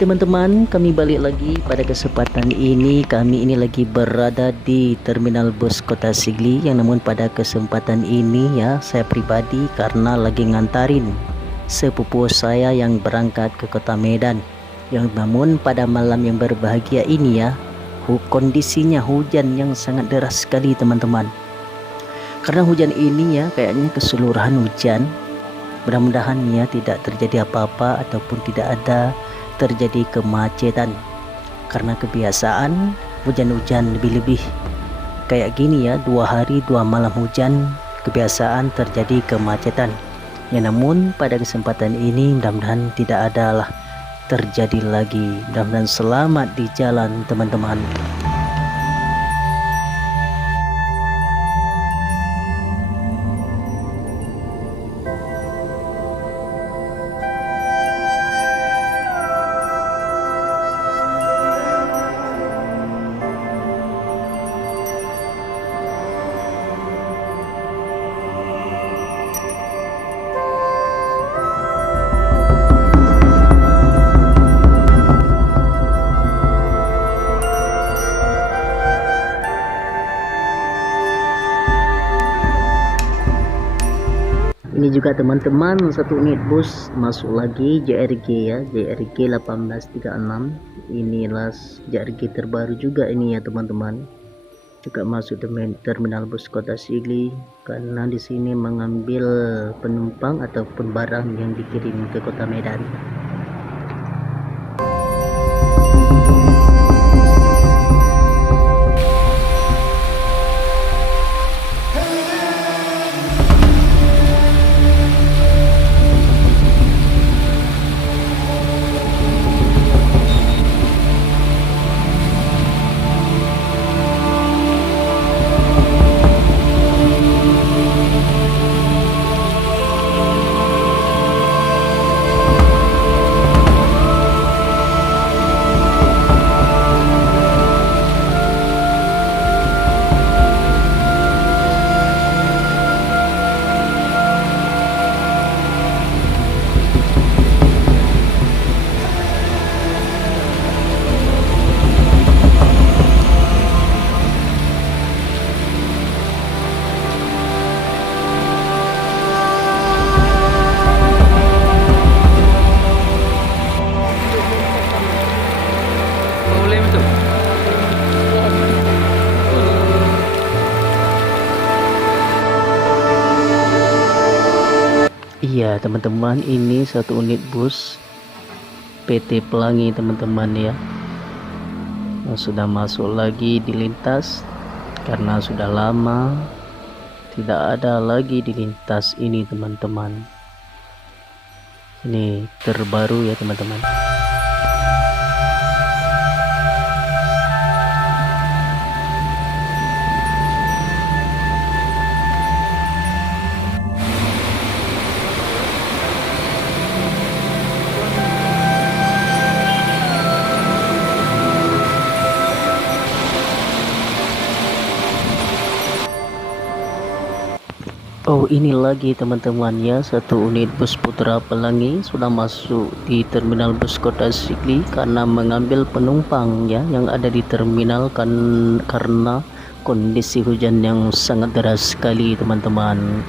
Oke teman-teman, kami balik lagi. Pada kesempatan ini kami lagi berada di terminal bus Kota Sigli, yang namun pada kesempatan ini ya saya pribadi karena lagi ngantarin sepupu saya yang berangkat ke Kota Medan. Yang namun pada malam yang berbahagia ini ya, kondisinya hujan yang sangat deras sekali teman-teman. Karena hujan ini ya kayaknya keseluruhan hujan. Mudah-mudahan ya tidak terjadi apa-apa ataupun tidak ada terjadi kemacetan, karena kebiasaan hujan-hujan lebih-lebih kayak gini ya, 2 hari 2 malam hujan, kebiasaan terjadi kemacetan ya. Namun pada kesempatan ini mudah-mudahan tidak ada lah terjadi lagi. Mudah-mudahan selamat di jalan teman-teman. Ini juga teman-teman, satu unit bus masuk lagi JRG ya, JRG 1836. Inilah JRG terbaru juga ini ya teman-teman. Juga masuk terminal bus Kota Sigli, karena di sini mengambil penumpang ataupun barang yang dikirim ke Kota Medan. Iya teman-teman, ini satu unit bus PT Pelangi teman-teman ya, yang sudah masuk lagi di lintas karena sudah lama tidak ada lagi di lintas ini teman-teman. Ini terbaru ya teman-teman. Oh, ini lagi teman-teman ya, satu unit bus Putra Pelangi sudah masuk di terminal bus Kota Sigli karena mengambil penumpang ya yang ada di terminal karena kondisi hujan yang sangat deras sekali teman-teman.